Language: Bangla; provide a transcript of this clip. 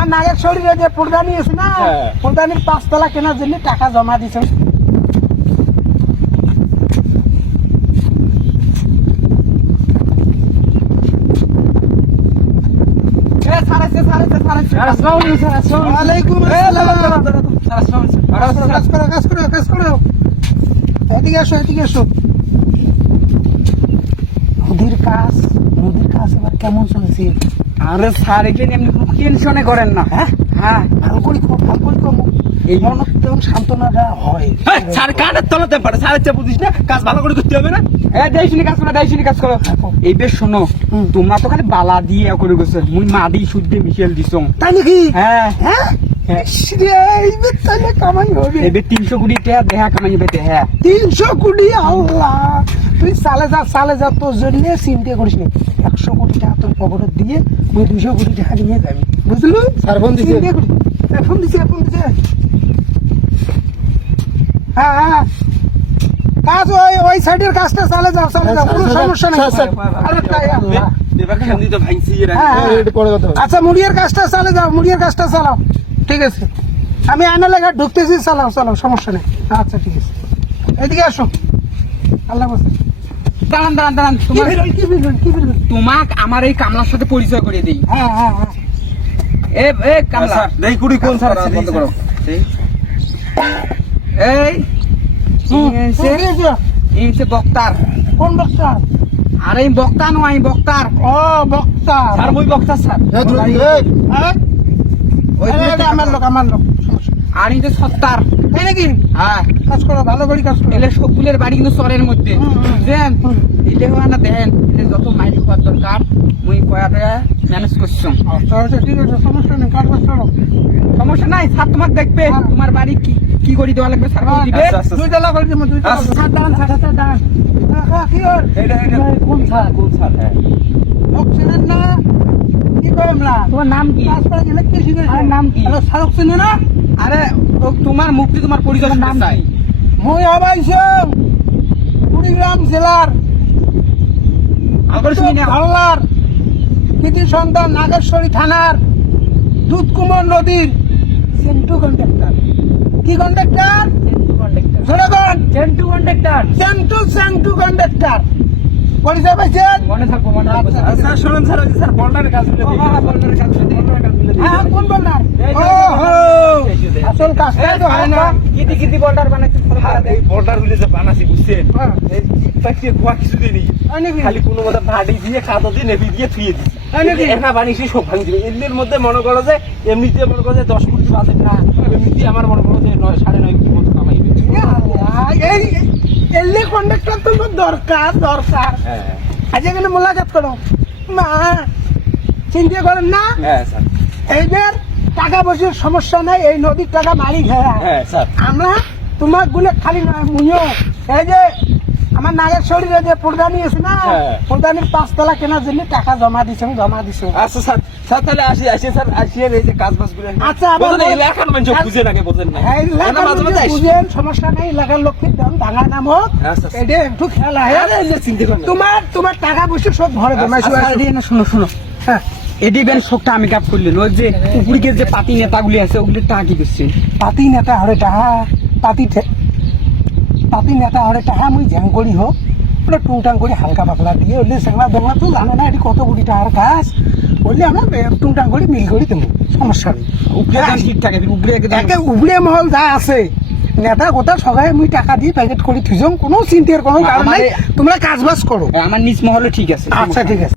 আমার নাগের শরীরে যে প্রধানী আছে না, প্রধানীর 5 তলা কেনার জন্য টাকা জমা দিয়েছেন। এদিকে আসো, এদিকে আসো। নদীর কাজ এবার কেমন চলছে? আরে স্যার এখানে এমনি কোনো টেনশনে করেন না। হ্যাঁ, ভালো করে কম এই মনে সান্ত্বনাটা হয়। স্যার কানের তলাতে পারে, স্যারের চেয়ে বুঝিস না, কাজ ভালো করে করতে হবে না। দেয়শুনি কাজ করো। এই বেশ শোনো, তোমরা তো খালি বালা দিয়ে করে গেছো, মুই মাদি শুদ্ধে মিশেল দিছ। তাই নাকি? হ্যাঁ, এইবার তাহলে কামাই হবে। এবার 300 কোটি টাকা দেখা কামাই হবে। হ্যাঁ, 300 কোটি? আল্লাহ, তুই চালে যা তোর জন্য চিন্তা করিস না। 100 কোটি টাকা তোর পকেটে দিয়ে তুই 200 কোটি টাকা নিয়ে যাবি, বুঝলি? ফোন দিছে। হ্যাঁ, কাজ ওই সাইডের কাজটা চালে যাও, কোনো সমস্যা নেই। আচ্ছা, মুড়িয়ার কাজটা চালাও। ঠিক আছে, আমি আয়না লাগা ঢুকতেছি, চালাও, সমস্যা নেই। আচ্ছা ঠিক আছে, এদিকে আসো। আল্লাহ দাঁড়ান, তোমাক আমার এই কামলার সাথে পরিচয় করে দিই। হ্যাঁ, কামলা দেই কুড়ি কোন স্যার বন্ধ করো। এই বক্তার। কোন বক্তার? আরে বক্তা নয়, বক্তার। ও বক্তার, স্যার ওই বক্তার স্যার। আমার লোক। আর এই যে সত্তার। তাই নাকি? হ্যাঁ, কাজ করো, ভালো করে কাজ করো। এলে সবগুলোর বাড়ি কিন্তু চরের মধ্যে, বুঝছেন? এলে না দেখেন, যত মাইল হওয়ার দরকার মুই কয়াটা ম্যানেজ করছি। আচ্ছা ঠিক আছে, সমস্যা নেই, কাজ করো। সমস্যা নাই, স্যার তোমার দেখবে তোমার বাড়ি কি করে দেওয়া লাগবে, স্যার করে দিবে। 2 তলা করে দেবো, 2 তলা। স্যার দাঁড়ান। কি হল? কোন স্যার? হ্যাঁ, লোক চেনেন না? কি করলাম? তোমার নাম কি? আর নাম কি? শাহরুখ চেনে না? আরে তোমার মুক্তি, তোমার পরিচয় নাম নাই। মই অবাইশ কুড়িগ্রাম জেলার হাওলার কৃতি সন্তান, নাগেশ্বরী থানার দুধকুমার নদীর সেন্টু কন্ট্রাক্টর। কি কন্ট্রাক্টর? সেন্টু কন্ট্রাক্টর। পরিচয় পাইছেন? মনে থাকবো। স্যার শুনুন স্যার, স্যার বন্ডারের কাজ কোন বন্ডার? আসল কাজটাই তো হয় না। কিতি বর্ডার বানাইছে। এই বন্ডার গুলো যে বানাসি, বুঝছেন? এই ইটটাকে গোয়া কিছু দিই, খালি কোনো মতো ভাড়ি দিয়ে কাদো দিয়ে নেবি দিয়ে থুয়ে দিই। একটা বানিয়েছি সব ভাঙি দিবে। এর মধ্যে মনে করো যে এমনিতে মনে করো যে 10 কোটি বাজেট না, এমনিতে আমার মনে করো যে 9.5 কোটি মতো কামাইবে। এই এলি কন্ডাক্টর তো দরকার। আজ এখানে মোলাকাত করো মা, চিন্তা করেন না। হ্যাঁ স্যার, এইবার টাকা পয়সার সমস্যা নাই, এই নদীর টাকা মালিক। হ্যাঁ স্যার, আমরা তোমার গুলো খালি নয়, মুইও এই যে আমার নাগের শরীরে যে প্রধানী আছে না, প্রধানীর 5 তলা কেনার জন্য টাকা জমা দিছে। আচ্ছা স্যার, স্যার তাহলে আসি স্যার, আসিয়ে এই যে কাজ বাজ গুলো। আচ্ছা, এলাকার মানুষ বুঝে নাকি, বোঝেন না? বুঝেন, সমস্যা নেই। এলাকার লক্ষ্মীর দাম ভাঙা নামক এটা একটু খেলা। তোমার টাকা পয়সা সব ঘরে জমাইছো। শোনো, হ্যাঁ, এডিবেন শোকটা আমি কাপ করলেন। ওই যে উপরিকে যে পাতি নেতাগুলি আছে, ওগুলি টাকা কি করছে? পাতি নেতা হরে টাহা, পাতি নেতা হরে টাহা মুই জ্যাং করি হোক, ওটা টুংটাং করে হালকা পাতলা দিয়ে ওলে সেংলা দোংলা তো জানো না, এটি কত কোটি টাকার কাজ। বললে আমরা টুংটাং করে মিল করে দেবো, সমস্যা নেই। উপরে মহল যা আছে নেতা কোথা সবাই মুই টাকা দিয়ে প্যাকেট করে থুইছং, কোনো চিন্তার কোনো কারণ নাই। তোমরা কাজ বাজ করো, আমার নিজ মহলে ঠিক আছে। আচ্ছা ঠিক আছে।